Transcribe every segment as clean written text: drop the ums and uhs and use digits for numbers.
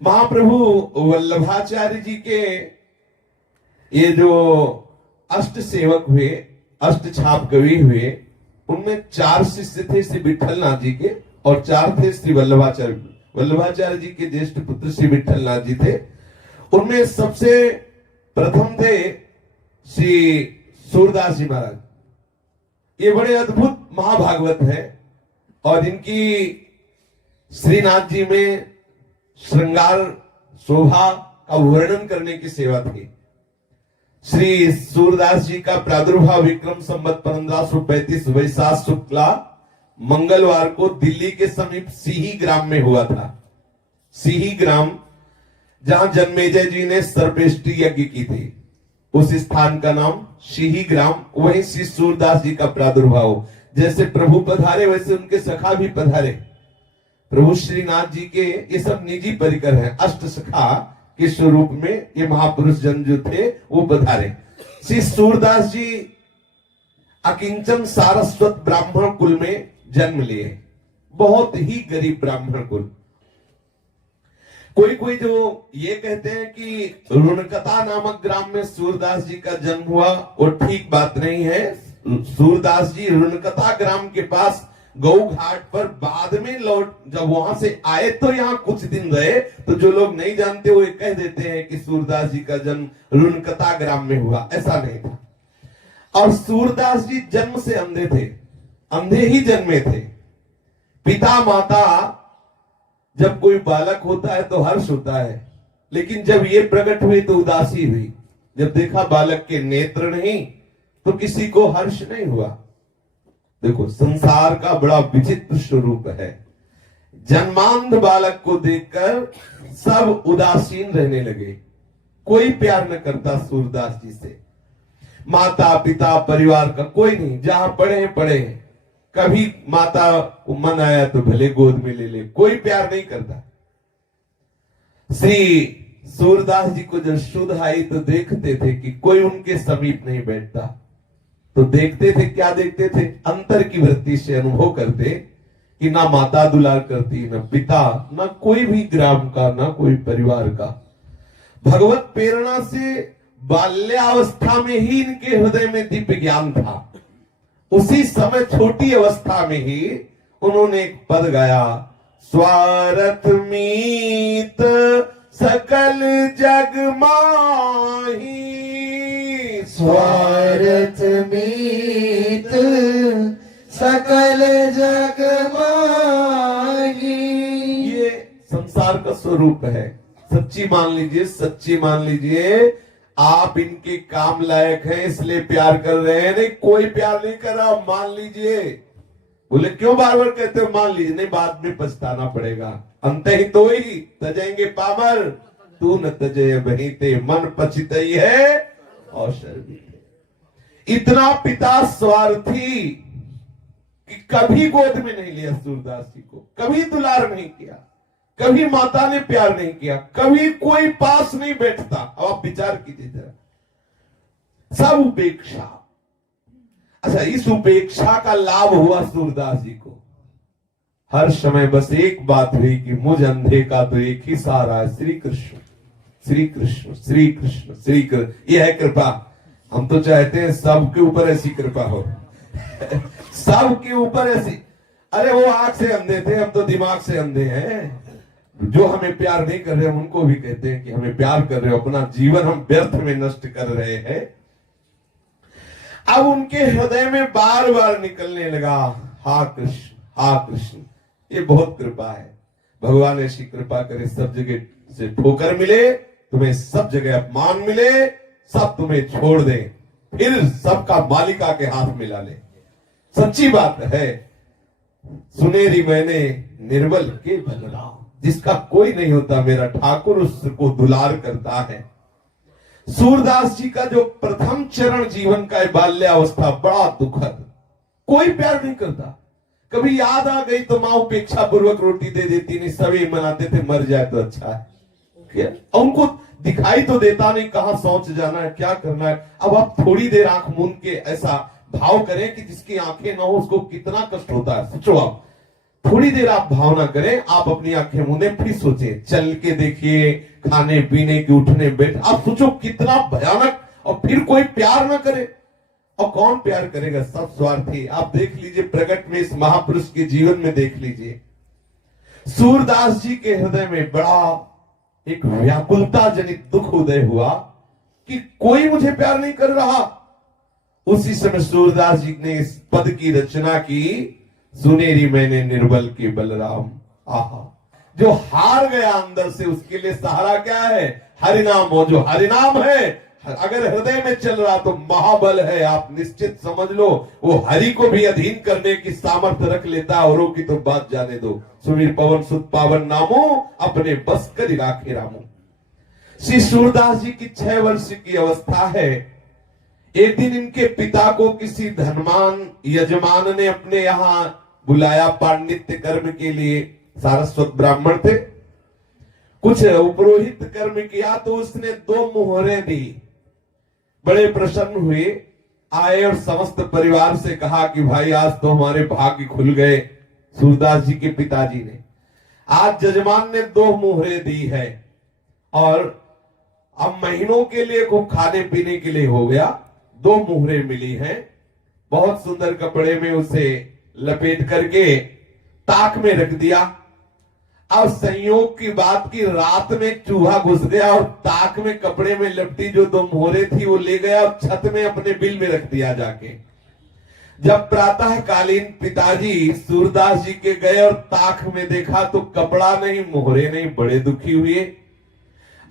महाप्रभु वल्लभाचार्य जी के ये जो अष्ट सेवक हुए, अष्ट छाप कवि हुए, उनमें 4 शिष्य थे श्री विठलनाथ जी के और 4 थे श्री वल्लभाचार्य। वल्लभाचार्य जी के ज्येष्ठ पुत्र श्री विठलनाथ जी थे। उनमें सबसे प्रथम थे श्री सूरदास जी महाराज। ये बड़े अद्भुत महाभागवत है और इनकी श्रीनाथ जी में श्रृंगार शोभा का वर्णन करने की सेवा थी। श्री सूरदास जी का प्रादुर्भाव विक्रम संवत 1535 वैशाख शुक्ला मंगलवार को दिल्ली के समीप सिही ग्राम में हुआ था। सिही ग्राम जहां जन्मेजय जी ने सर्पेष्टि यज्ञ की थी, उस स्थान का नाम सिही ग्राम। वहीं श्री सूरदास जी का प्रादुर्भाव। जैसे प्रभु पधारे वैसे उनके सखा भी पधारे। प्रभु श्रीनाथ जी के ये सब निजी परिकर हैं। अष्ट सखा के स्वरूप में ये महापुरुष जन जो थे वो पधारे। श्री सूरदास जी अकिंचन सारस्वत ब्राह्मण कुल में जन्म लिए, बहुत ही गरीब ब्राह्मण कुल। कोई कोई जो ये कहते हैं कि रुणकता नामक ग्राम में सूरदास जी का जन्म हुआ, वो ठीक बात नहीं है। सूरदास जी रुणकता ग्राम के पास गौ घाट पर बाद में लौट, जब वहां से आए तो यहाँ कुछ दिन रहे, तो जो लोग नहीं जानते वो कह देते हैं कि सूरदास जी का जन्म रुणकता ग्राम में हुआ। ऐसा नहीं था। और सूरदास जी जन्म से अंधे थे, अंधे ही जन्मे थे। पिता माता, जब कोई बालक होता है तो हर्ष होता है, लेकिन जब ये प्रकट हुई तो उदासी हुई। जब देखा बालक के नेत्र नहीं तो किसी को हर्ष नहीं हुआ। देखो, संसार का बड़ा विचित्र स्वरूप है। जन्मांध बालक को देखकर सब उदासीन रहने लगे, कोई प्यार न करता सूरदास जी से। माता पिता परिवार का कोई नहीं, जहां पढ़े पढ़े। कभी माता को मन आया तो भले गोद में ले ले, कोई प्यार नहीं करता। श्री सूरदास जी को जब शुद्ध आई तो देखते थे कि कोई उनके समीप नहीं बैठता। तो देखते थे, क्या देखते थे? अंतर की वृत्ति से अनुभव करते कि ना माता दुलार करती, ना पिता, ना कोई भी ग्राम का, ना कोई परिवार का। भगवत प्रेरणा से बाल्यावस्था में ही इनके हृदय में दिव्य ज्ञान था। उसी समय छोटी अवस्था में ही उन्होंने एक पद गाया, स्वार्थ मीत सकल जग माही, स्वार्थ मीत सकल जग माही। ये संसार का स्वरूप है। सच्ची मान लीजिए, सच्ची मान लीजिए। आप इनके काम लायक हैं इसलिए प्यार कर रहे हैं, नहीं कोई प्यार नहीं कर रहा, मान लीजिए। बोले क्यों बार बार कहते हो मान लीजिए? नहीं, बाद में पछताना पड़ेगा। अंत ही तो ही तजेंगे पामर, तू न तजय बहीते, मन पछितई है और शर्मिंदे। इतना पिता स्वार्थी कि कभी गोद में नहीं लिया सूरदास जी को, कभी दुलार नहीं किया, कभी माता ने प्यार नहीं किया, कभी कोई पास नहीं बैठता। अब आप विचार कीजिए जरा, सब उपेक्षा। अच्छा, इस उपेक्षा का लाभ हुआ सूरदास जी को। हर समय बस एक बात हुई कि मुझ अंधे का तो एक ही सहारा है, श्री कृष्ण, श्री कृष्ण, श्री कृष्ण, श्री कृष्ण। यह है कृपा। हम तो चाहते हैं सबके ऊपर ऐसी कृपा हो सबके ऊपर ऐसी। अरे वो आंख से अंधे थे, हम तो दिमाग से अंधे हैं। जो हमें प्यार नहीं कर रहे हैं उनको भी कहते हैं कि हमें प्यार कर रहे हो, अपना जीवन हम व्यर्थ में नष्ट कर रहे हैं। अब उनके हृदय में बार बार निकलने लगा, हा कृष्ण, हा कृष्ण। ये बहुत कृपा है। भगवान ऐसी कृपा करे, सब जगह से ठोकर मिले, तुम्हें सब जगह अपमान मिले, सब तुम्हें छोड़ दे, फिर सबका मालिका के हाथ मिला ले। सच्ची बात है। सुनेरी मैंने निर्बल के बदला, जिसका कोई नहीं होता मेरा ठाकुर उसको दुलार करता है। सूरदास जी का जो प्रथम चरण जीवन का बाल्यावस्था बड़ा दुखद, कोई प्यार नहीं करता। कभी याद आ गई तो मां उपेक्षा पूर्वक रोटी दे देती, नहीं सभी मनाते थे मर जाए तो अच्छा है। उनको दिखाई तो देता नहीं कहां शौच जाना है, क्या करना है। अब आप थोड़ी देर आंख मूंद के ऐसा भाव करें कि जिसकी आंखें ना हो उसको कितना कष्ट होता है। सोचो आप, थोड़ी देर आप भावना करें, आप अपनी आंखें मूंदे, फिर सोचें, चल के देखिए, खाने पीने की, उठने बैठ, आप सोचो कितना भयानक। और फिर कोई प्यार ना करे, और कौन प्यार करेगा, सब स्वार्थी। आप देख लीजिए, प्रकट में इस महापुरुष के जीवन में देख लीजिए, सूरदास जी के हृदय में बड़ा एक व्याकुलता जनित दुख उदय हुआ कि कोई मुझे प्यार नहीं कर रहा। उसी समय सूरदास जी ने इस पद की रचना की, सुनेरी मैंने निर्बल के बलराम। आहा, जो हार गया अंदर से, उसके लिए सहारा क्या है, हरिनाम हो। जो हरिनाम है, अगर हृदय में चल रहा तो महाबल है। आप निश्चित समझ लो, वो हरि को भी अधीन करने की सामर्थ्य रख लेता है, औरों की तो बात जाने दो। सुमीर पवन सुत पावन नामो, अपने बस कर राखे रामो। श्री सूरदास जी की 6 वर्ष की अवस्था है। एक दिन इनके पिता को किसी धनवान यजमान ने अपने यहां बुलाया पांडित्य कर्म के लिए। सारस्वत ब्राह्मण थे, कुछ उपरोहित कर्म किया, तो उसने 2 मोहरें दी। बड़े प्रसन्न हुए, आए और समस्त परिवार से कहा कि भाई आज तो हमारे भाग्य खुल गए। सूरदास जी के पिताजी ने आज जजमान ने 2 मोहरें दी है, और अब महीनों के लिए खूब खाने पीने के लिए हो गया। 2 मोहरें मिली हैं, बहुत सुंदर कपड़े में उसे लपेट करके ताक में रख दिया। अब संयोग की बात की, रात में चूहा घुस गया और ताक में कपड़े में लपटी जो 2 मोहरें थी वो ले गया और छत में अपने बिल में रख दिया जाके। जब प्रातः कालीन पिताजी सूरदास जी के गए और ताक में देखा तो कपड़ा नहीं, मोहरे नहीं, बड़े दुखी हुए।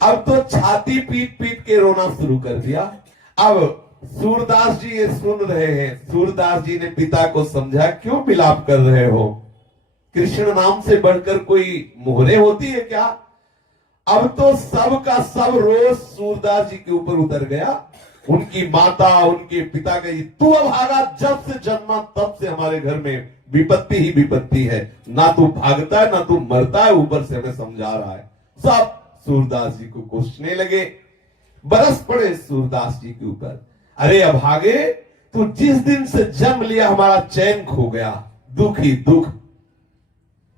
अब तो छाती पीट पीट के रोना शुरू कर दिया। अब सूरदास जी ये सुन रहे हैं। सूरदास जी ने पिता को समझा, क्यों विलाप कर रहे हो, कृष्ण नाम से बढ़कर कोई मोहरे होती है क्या। अब तो सब का सब रोज सूरदास जी के ऊपर उतर गया। उनकी माता, उनके पिता कही, तू अभागा, जब से जन्मा तब से हमारे घर में विपत्ति ही विपत्ति है। ना तू भागता है, ना तू मरता है, ऊपर से हमें समझा रहा है। सब सूरदास जी को कोसने लगे, बरस पड़े सूरदास जी के ऊपर। अरे अभागे, तू जिस दिन से जन्म लिया हमारा चैन खो गया, दुख ही दुख।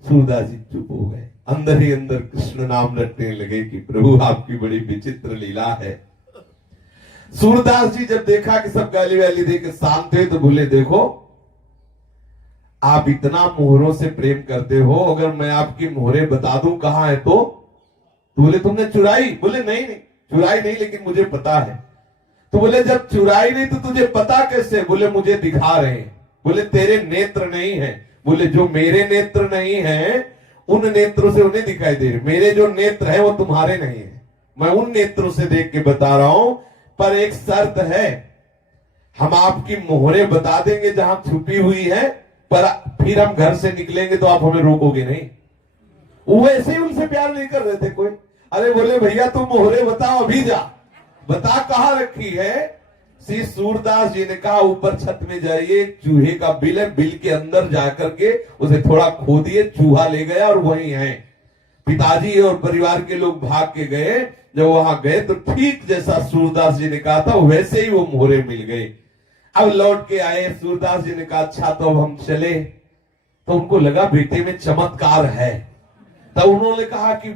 सूरदास जी चुप हो गए, अंदर ही अंदर कृष्ण नाम रटने लगे कि प्रभु आपकी बड़ी विचित्र लीला है। सूरदास जी जब देखा कि सब गाली वाली दे के शांत हुए तो बोले, देखो आप इतना मोहरों से प्रेम करते हो, अगर मैं आपकी मोहरे बता दूं कहां है तो बोले तुमने चुराई। बोले नहीं नहीं चुराई नहीं, लेकिन मुझे पता है। तो बोले जब चुराई नहीं तो तुझे पता कैसे। बोले मुझे दिखा रहे हैं। बोले तेरे नेत्र नहीं है। बोले जो मेरे नेत्र नहीं है उन नेत्रों से उन्हें दिखाई दे रहे, मेरे जो नेत्र है वो तुम्हारे नहीं है, मैं उन नेत्रों से देख के बता रहा हूं। पर एक शर्त है, हम आपकी मोहरे बता देंगे जहां छुपी हुई है, पर फिर हम घर से निकलेंगे तो आप हमें रोकोगे नहीं। वो ऐसे ही उनसे प्यार नहीं कर रहे थे कोई। अरे बोले भैया तुम मोहरे बताओ, अभी जा, बता कहां रखी है। श्री सूरदास जी ने कहा ऊपर छत में जाइए, चूहे का बिल है, बिल के अंदर जाकर के उसे थोड़ा खोदिए। चूहा ले गया और वही है। पिताजी और परिवार के लोग भाग के गए। जब वहां गए तो ठीक जैसा सूरदास जी ने कहा था वैसे ही वो मोहरे मिल गए। अब लौट के आए, सूरदास जी ने कहा अच्छा तो अब हम चले। तो उनको लगा बेटे में चमत्कार है। तब उन्होंने कहा कि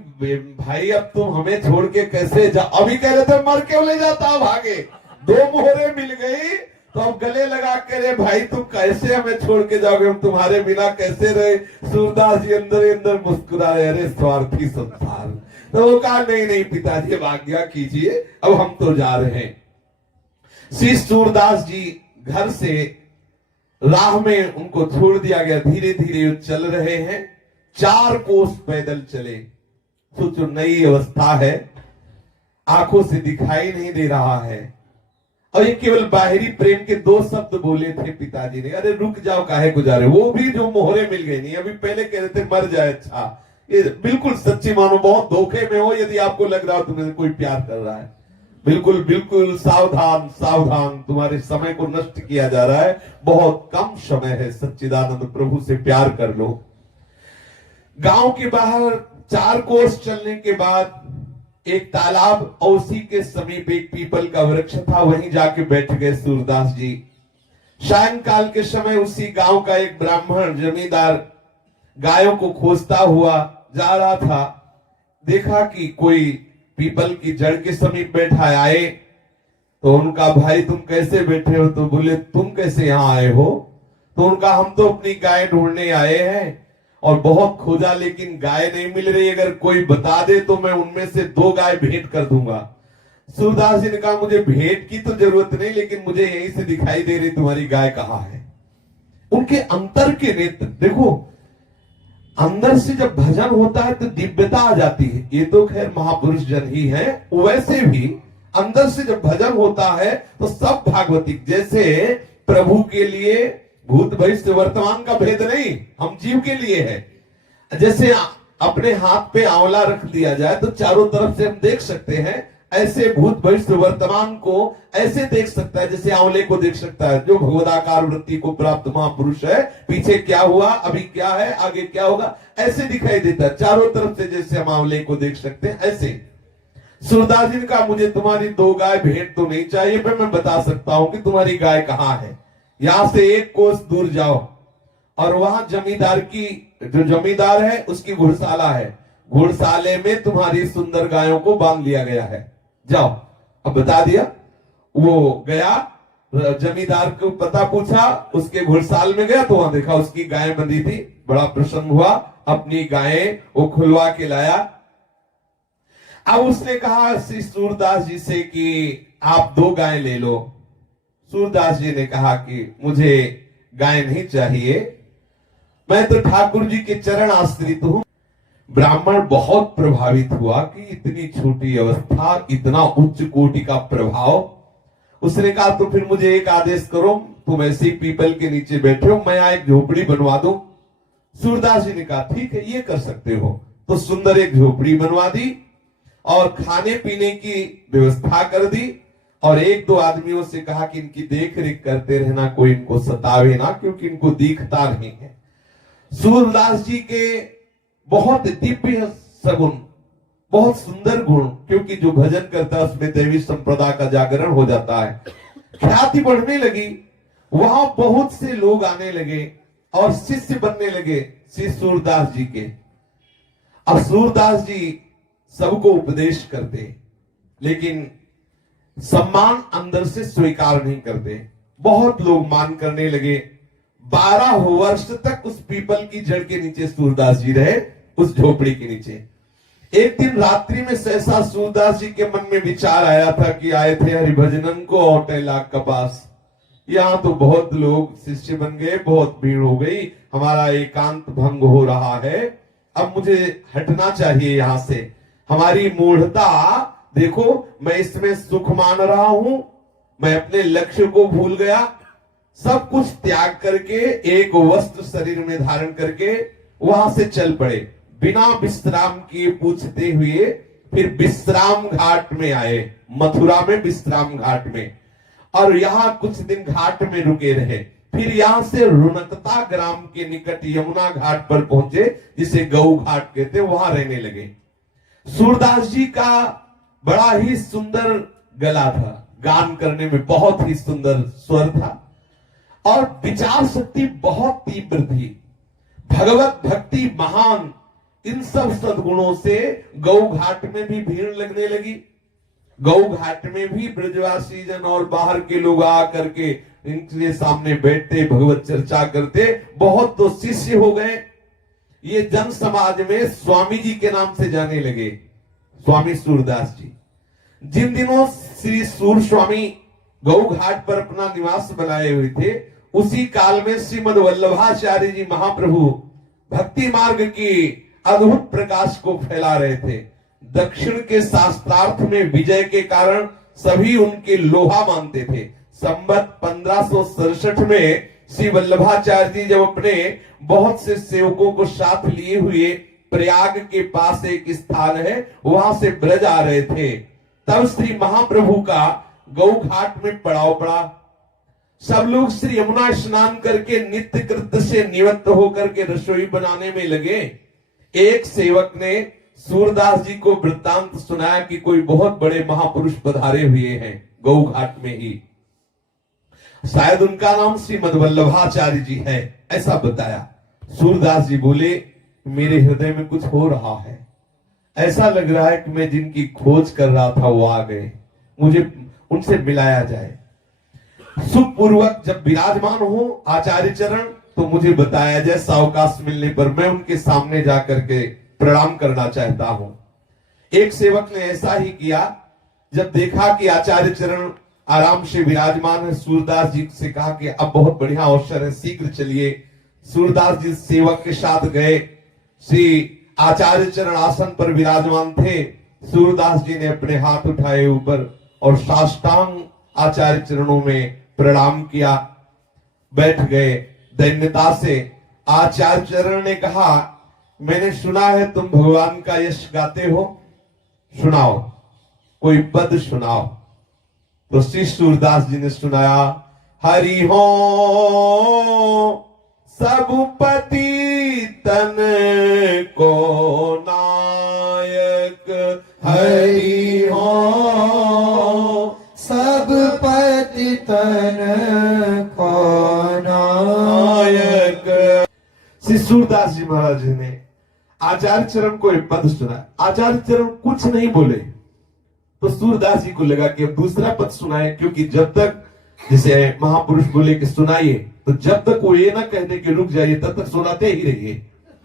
भाई अब तुम हमें छोड़ के कैसे जा। अभी कह रहे थे मर क्यों ले जाता, भागे। 2 मोहरे मिल गई तो अब गले लगा के, रे भाई तुम कैसे हमें छोड़ के जाओगे, हम तुम्हारे बिना कैसे रहे। सूरदास जी अंदर ही अंदर मुस्कुराए, अरे स्वार्थी संसार। तो वो कहा नहीं नहीं पिताजी अब आज्ञा कीजिए, अब हम तो जा रहे हैं। श्री सूरदास जी घर से राह में उनको छोड़ दिया गया। धीरे धीरे चल रहे हैं, 4 कोस पैदल चले। सोचो नई अवस्था है, आंखों से दिखाई नहीं दे रहा है, और ये केवल बाहरी प्रेम के 2 शब्द बोले थे पिताजी ने, अरे रुक जाओ काहे को जा रहे। वो भी जो मोहरे मिल गई नहीं, अभी पहले कह रहे थे मर जाए। अच्छा ये बिल्कुल सच्ची मानो, बहुत धोखे में हो यदि आपको लग रहा हो तुम्हें कोई प्यार कर रहा है। बिल्कुल बिल्कुल सावधान सावधान, तुम्हारे समय को नष्ट किया जा रहा है। बहुत कम समय है, सच्चिदानंद प्रभु से प्यार कर लो। गांव के बाहर 4 कोस चलने के बाद एक तालाब और उसी के समीप एक पीपल का वृक्ष था, वहीं जाके बैठ गए सूरदास जी। सायंकाल के समय उसी गांव का एक ब्राह्मण जमींदार गायों को खोजता हुआ जा रहा था, देखा कि कोई पीपल की जड़ के समीप बैठा है। आए तो उनका, भाई तुम कैसे बैठे हो? तो बोले तुम कैसे यहाँ आए हो? तो उनका, हम तो अपनी गाय ढूंढने आए हैं और बहुत खोजा लेकिन गाय नहीं मिल रही, अगर कोई बता दे तो मैं उनमें से 2 गाय भेंट कर दूंगा। सूरदास जी ने कहा मुझे भेंट की तो जरूरत नहीं, लेकिन मुझे यहीं से दिखाई दे रही तुम्हारी गाय कहाँ है। उनके अंतर के नेत्र देखो, अंदर से जब भजन होता है तो दिव्यता आ जाती है। ये तो खैर महापुरुष जन ही है, वैसे भी अंदर से जब भजन होता है तो सब भागवतिक, जैसे प्रभु के लिए भूत भविष्य वर्तमान का भेद नहीं, हम जीव के लिए है। जैसे अपने हाथ पे आंवला रख दिया जाए तो चारों तरफ से हम देख सकते हैं, ऐसे भूत भविष्य वर्तमान को ऐसे देख सकता है जैसे आंवले को देख सकता है। जो भगवदाकार वृत्ति को प्राप्त महापुरुष है, पीछे क्या हुआ, अभी क्या है, आगे क्या होगा, ऐसे दिखाई देता है चारों तरफ से, जैसे हम आंवले को देख सकते हैं ऐसे। सूरदास जी का, मुझे तुम्हारी 2 गाय भेंट तो नहीं चाहिए, पर मैं बता सकता हूं कि तुम्हारी गाय कहाँ है। यहां से 1 कोस दूर जाओ और वहां जमींदार की, जो जमींदार है उसकी घुड़शाला है, घुड़शाले में तुम्हारी सुंदर गायों को बांध लिया गया है, जाओ। अब बता दिया। वो गया, जमींदार को पता पूछा, उसके घुड़साल में गया तो वहां देखा उसकी गाय बंधी थी। बड़ा प्रसन्न हुआ, अपनी गायें वो खुलवा के लाया। अब उसने कहा श्री सूरदास जी से कि आप 2 गाय ले लो। सूरदास जी ने कहा कि मुझे गाय नहीं चाहिए, मैं तो ठाकुर जी के चरण आश्रित हूं। ब्राह्मण बहुत प्रभावित हुआ कि इतनी छोटी अवस्था, इतना उच्च कोटि का प्रभाव। उसने कहा तो फिर मुझे एक आदेश करो, तुम ऐसे पीपल के नीचे बैठे हो, मैं यहाँ एक झोपड़ी बनवा दूं। सूरदास जी ने कहा ठीक है, ये कर सकते हो। तो सुंदर एक झोपड़ी बनवा दी और खाने पीने की व्यवस्था कर दी, और 1-2 आदमियों से कहा कि इनकी देख रेख करते रहना, कोई इनको सतावे ना, क्योंकि इनको दिखता नहीं है। सूरदास जी के बहुत दिव्य सगुण, बहुत सुंदर गुण, क्योंकि जो भजन करता है उसमें दैवी संप्रदा का जागरण हो जाता है। ख्याति बढ़ने लगी, वहां बहुत से लोग आने लगे और शिष्य बनने लगे श्री सूरदास जी के। अब सूरदास जी सबको उपदेश करते, लेकिन सम्मान अंदर से स्वीकार नहीं करते। बहुत लोग मान करने लगे। 12 वर्ष तक उस पीपल की जड़ के नीचे सूरदास जी रहे, उस झोपड़ी के नीचे। एक दिन रात्रि में सहसा सूरदास जी के मन में विचार आया था कि आए थे हरिभजनन को औटेला के पास, यहाँ तो बहुत लोग शिष्य बन गए, बहुत भीड़ हो गई, हमारा एकांत भंग हो रहा है, अब मुझे हटना चाहिए यहाँ से। हमारी मूढ़ता देखो, मैं इसमें सुख मान रहा हूं, मैं अपने लक्ष्य को भूल गया, सब कुछ त्याग करके एक वस्त्र शरीर में धारण करके वहां से चल पड़े। बिना विश्राम किए पूछते हुए फिर विश्राम घाट में आए, मथुरा में विश्राम घाट में, और यहाँ कुछ दिन घाट में रुके रहे। फिर यहाँ से रुनकता ग्राम के निकट यमुना घाट पर पहुंचे, जिसे गौ घाट कहते, वहां रहने लगे। सूरदास जी का बड़ा ही सुंदर गला था, गान करने में बहुत ही सुंदर स्वर था और विचार शक्ति बहुत तीव्र थी, भगवत भक्ति महान। इन सब सद्गुणों से गौ घाट में भी भीड़ लगने लगी। गौ घाट में भी ब्रजवासी जन और बाहर के लोग आ करके इनके सामने बैठते, भगवत चर्चा करते। बहुत तो शिष्य हो गए। ये जन समाज में स्वामी जी के नाम से जाने लगे, स्वामी सूरदास जी। जिन दिनों श्री सूर स्वामी गौ घाट पर अपना निवास बनाए हुए थे, उसी काल में श्रीमद वल्लभाचार्य जी महाप्रभु भक्ति मार्ग की अद्भुत प्रकाश को फैला रहे थे। दक्षिण के शास्त्रार्थ में विजय के कारण सभी उनके लोहा मानते थे। संवत 1567 में श्री वल्लभाचार्य जी जब अपने बहुत से सेवकों को साथ लिए हुए प्रयाग के पास एक स्थान है, वहां से ब्रज आ रहे थे, तब श्री महाप्रभु का गौ घाट में पड़ाव पड़ा। सब लोग श्री यमुना स्नान करके नित्य कृत्य से निवृत्त होकर के रसोई बनाने में लगे। एक सेवक ने सूरदास जी को वृत्तांत सुनाया कि कोई बहुत बड़े महापुरुष पधारे हुए हैं गौ घाट में ही, शायद उनका नाम श्रीमद वल्लभाचार्य जी है, ऐसा बताया। सूरदास जी बोले, मेरे हृदय में कुछ हो रहा है, ऐसा लग रहा है कि मैं जिनकी खोज कर रहा था वो आ गए, मुझे उनसे मिलाया जाए। सुखपूर्वक जब विराजमान हो आचार्य चरण तो मुझे बताया जाए, सावकाश मिलने पर मैं उनके सामने जाकर के प्रणाम करना चाहता हूं। एक सेवक ने ऐसा ही किया। जब देखा कि आचार्य चरण आराम से विराजमान है, सूरदास जी से कहा कि अब बहुत बढ़िया अवसर है, शीघ्र चलिए। सूरदास जी सेवक के साथ गए। श्री आचार्य चरण आसन पर विराजमान थे। सूरदास जी ने अपने हाथ उठाए ऊपर और साष्टांग आचार्य चरणों में प्रणाम किया, बैठ गए दैन्यता से। आचार्य चरण ने कहा, मैंने सुना है तुम भगवान का यश गाते हो, सुनाओ, कोई पद सुनाओ। तो श्री सूरदास जी ने सुनाया, हरि हो सब पतितन को नायक, हरि हो सब पतितन को नायक। श्री सूरदास जी महाराज जी ने आचार्य चरण को एक पद सुना। आचार्य चरण कुछ नहीं बोले तो सूरदास जी को लगा कि अब दूसरा पद सुनाए, क्योंकि जब तक, जैसे महापुरुष बोले कि सुनाइए, तो जब तक वो ये ना कहने कि रुक जाइए तब तक सुनाते ही रहिए,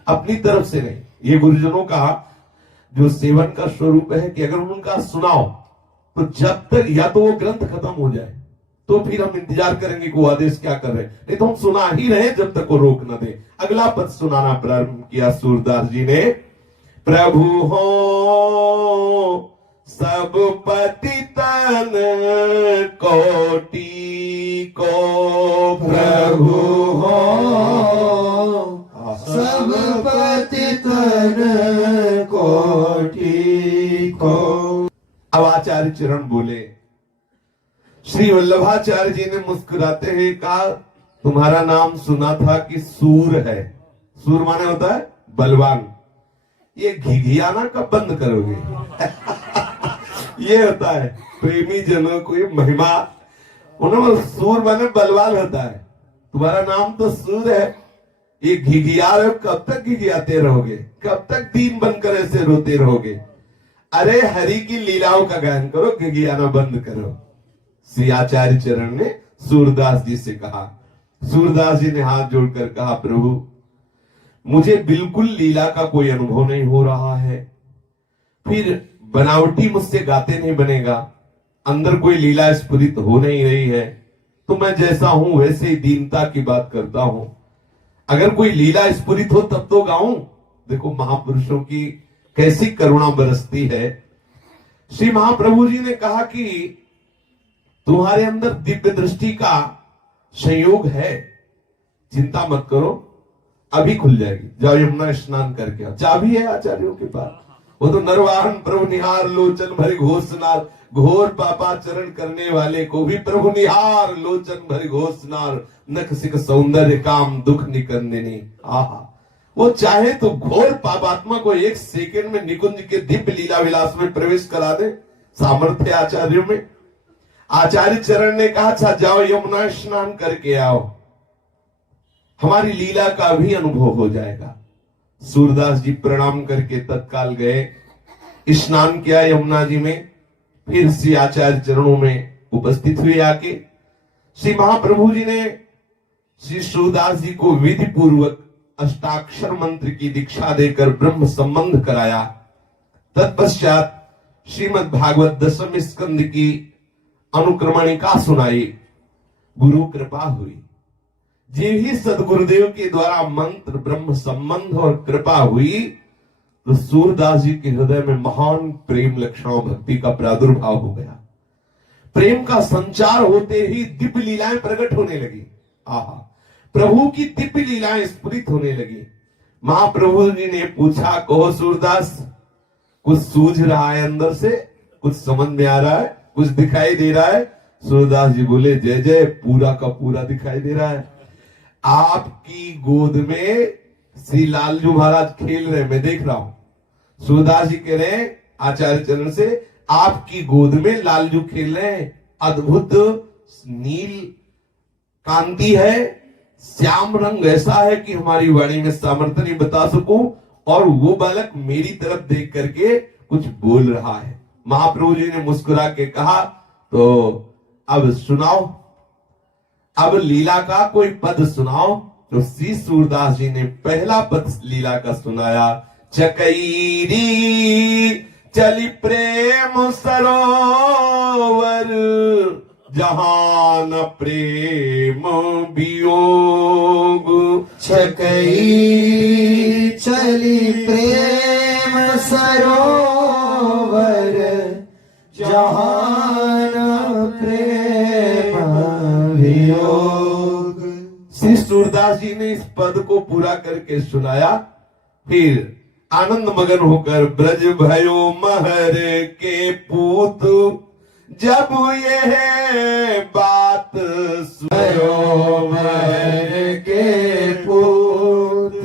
अपनी तरफ से नहीं। ये गुरुजनों का जो सेवन का स्वरूप है कि अगर उनका सुनाओ तो जब तक या तो वो ग्रंथ खत्म हो जाए तो फिर हम इंतजार करेंगे कि वो आदेश क्या कर रहे हैं, नहीं तो हम सुना ही रहे जब तक वो रोक न दे। अगला पद सुनाना प्रारंभ किया सूरदास जी ने, प्रभु हो सब पतितन कोटि को, प्रभु हो सब पतितन कोटि को। अब आचार्य चरण बोले, श्री वल्लभाचार्य जी ने मुस्कुराते हुए कहा, तुम्हारा नाम सुना था कि सूर है। सूर माने होता है बलवान। ये घिघियाना कब बंद करोगे? ये होता है प्रेमी जनों को ये महिमा। उन्होंने सूर माने बलवान होता है। तुम्हारा नाम तो सूर है, ये घिघिया रहे हो, कब तक घिघियाते रहोगे? कब तक दीन बनकर ऐसे रोते रहोगे? अरे हरि की लीलाओं का गायन करो, घिघियाना बंद करो। श्री आचार्य चरण ने सूरदास जी से कहा। सूरदास जी ने हाथ जोड़कर कहा, प्रभु मुझे बिल्कुल लीला का कोई अनुभव नहीं हो रहा है, फिर बनावटी मुझसे गाते नहीं बनेगा, अंदर कोई लीला स्फुरित हो नहीं रही है, तो मैं जैसा हूं वैसे ही दीनता की बात करता हूं। अगर कोई लीला स्फुरित हो तब तो गाऊं। देखो महापुरुषों की कैसी करुणा बरसती है। श्री महाप्रभु जी ने कहा कि तुम्हारे अंदर दिव्य दृष्टि का संयोग है, चिंता मत करो, अभी खुल जाएगी। जाओ यमुना स्नान करके आओ। चाबी है आचार्यों के पास। वो तो नरवाहन प्रभु निहार लोचन भरे घोषनार, घोर पापाचरण करने वाले को भी प्रभु निहार लोचन भरे घोषनार, नख सिख सौंदर्य काम दुख निकंदिनी। आहा, वो चाहे तो घोर पापात्मा को एक सेकंड में निकुंज के दिव्य लीला विलास में प्रवेश करा दे, सामर्थ्य आचार्यों में। आचार्य चरण ने कहा, अच्छा जाओ यमुना स्नान करके आओ, हमारी लीला का भी अनुभव हो जाएगा। सूरदास जी प्रणाम करके तत्काल गए, स्नान किया यमुना जी में, फिर श्री आचार्य चरणों में उपस्थित हुए। आके श्री महाप्रभु जी ने श्री सूरदास जी को विधि पूर्वक अष्टाक्षर मंत्र की दीक्षा देकर ब्रह्म संबंध कराया। तत्पश्चात श्रीमद् भागवत दशम स्कंद की अनुक्रमणिका सुनाई। गुरु कृपा हुई। जे ही सदगुरुदेव के द्वारा मंत्र ब्रह्म संबंध और कृपा हुई तो सूरदास जी के हृदय में महान प्रेम लक्षणों भक्ति का प्रादुर्भाव हो गया। प्रेम का संचार होते ही दिव्य लीलाएं प्रकट होने लगी। आहा, प्रभु की दिव्य लीलाएं स्फुरित होने लगी। महाप्रभु जी ने पूछा, कहो सूरदास, कुछ सूझ रहा है अंदर से, कुछ समझ में आ रहा है, कुछ दिखाई दे रहा है? सूरदास जी बोले, जय जय, पूरा का पूरा दिखाई दे रहा है। आपकी गोद में श्री लालजू महाराज खेल रहे, मैं देख रहा हूं। सूरदास जी कह रहे हैं आचार्य चरण से, आपकी गोद में लालजू खेल रहे हैं, अद्भुत नील कांति है, श्याम रंग ऐसा है कि हमारी वाणी में सामर्थ्य नहीं बता सकूं, और वो बालक मेरी तरफ देख करके कुछ बोल रहा है। महाप्रभु जी ने मुस्कुरा के कहा, तो अब सुनाओ, अब लीला का कोई पद सुनाओ। तो श्री सूरदास जी ने पहला पद लीला का सुनाया। चकैरी चली प्रेम सरोवर, जहां न प्रेम वियोग। छकई चली प्रेम सरोवर, जहान प्रेम वियोग। श्री सूरदास जी ने इस पद को पूरा करके सुनाया। फिर आनंद मगन होकर ब्रज भयो महर के पूत, जब यह बात भयो महर के पूत,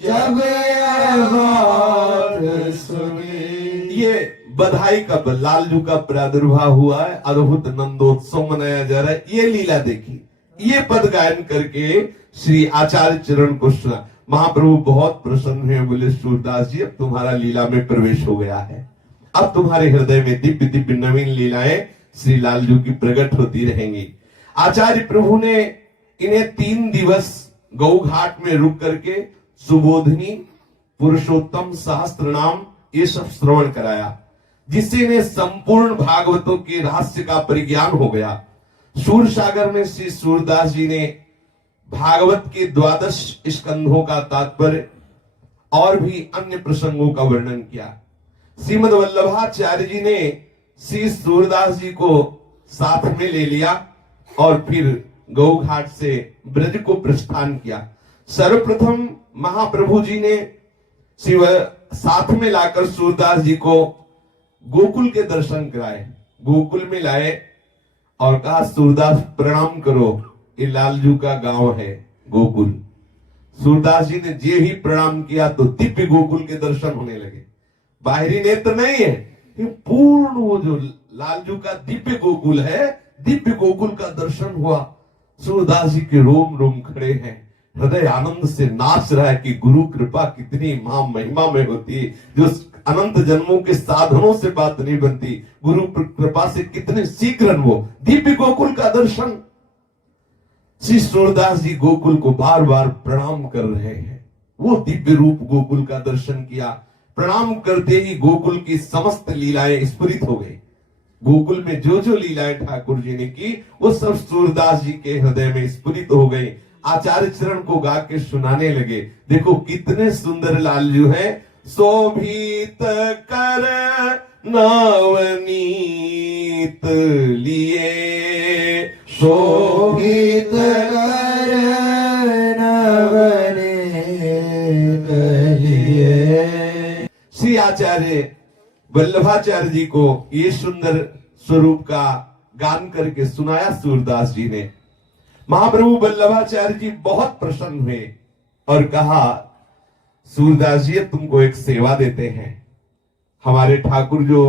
जब यह बात सुनी। ये बधाई का लालजू का प्रादुर्भाव हुआ है, अद्भुत नंदोत्सव मनाया जा रहा है। ये लीला देखी, ये पद गायन करके श्री आचार्य चरण को सुना। महाप्रभु बहुत प्रसन्न हुए, बोले सूरदास जी अब तुम्हारा लीला में प्रवेश हो गया है, अब तुम्हारे हृदय में दिव्य दिव्य नवीन लीलाएं श्री लालजू की प्रकट होती रहेंगी। आचार्य प्रभु ने इन्हें 3 दिवस गौ घाट में रुक करके सुबोधनी, पुरुषोत्तम सहस्त्र नाम ये सब श्रवण कराया, जिससे इन्हें संपूर्ण भागवतों के रहस्य का परिज्ञान हो गया। सूर सागर में श्री सूरदास जी ने भागवत के 12 स्कंधों का तात्पर्य और भी अन्य प्रसंगों का वर्णन किया। श्रीमद वल्लभाचार्य जी ने श्री सूरदास जी को साथ में ले लिया और फिर गौ घाट से ब्रज को प्रस्थान किया। सर्वप्रथम महाप्रभु जी ने शिव साथ में लाकर सूरदास जी को गोकुल के दर्शन कराए, गोकुल में लाए और कहा सूरदास प्रणाम करो, ये लालजू का गांव है गोकुल। सूरदास जी ने जे ही प्रणाम किया तो दिव्य गोकुल के दर्शन होने लगे। बाहरी नेत्र नहीं है, ये पूर्ण वो जो लालजू का दिव्य गोकुल है, दिव्य गोकुल का दर्शन हुआ। सूरदास जी के रोम रोम खड़े हैं, हृदय आनंद से नाच रहा है कि गुरु कृपा कितनी महा महिमा में होती है, जो अनंत जन्मों के साधनों से बात नहीं बनती, गुरु कृपा से कितने शीघ्र वो दिव्य गोकुल का दर्शन। श्री सूरदास जी गोकुल को बार बार प्रणाम कर रहे हैं, वो दिव्य रूप गोकुल का दर्शन किया। प्रणाम करते ही गोकुल की समस्त लीलाएं स्फुरित हो गई। गोकुल में जो जो लीलाएं ठाकुर जी ने की वो सब सूरदास जी के हृदय में स्फुरित हो गई। आचार्य चरण को गा के सुनाने लगे, देखो कितने सुंदर लालजू हैं, शोभित कर नवनीत लिए, शोभित कर नवनीत लिए। श्री आचार्य वल्लभाचार्य जी को ये सुंदर स्वरूप का गान करके सुनाया सूरदास जी ने। महाप्रभु वल्लभाचार्य जी बहुत प्रसन्न हुए और कहा सूरदास जी तुमको एक सेवा देते हैं। हमारे ठाकुर जो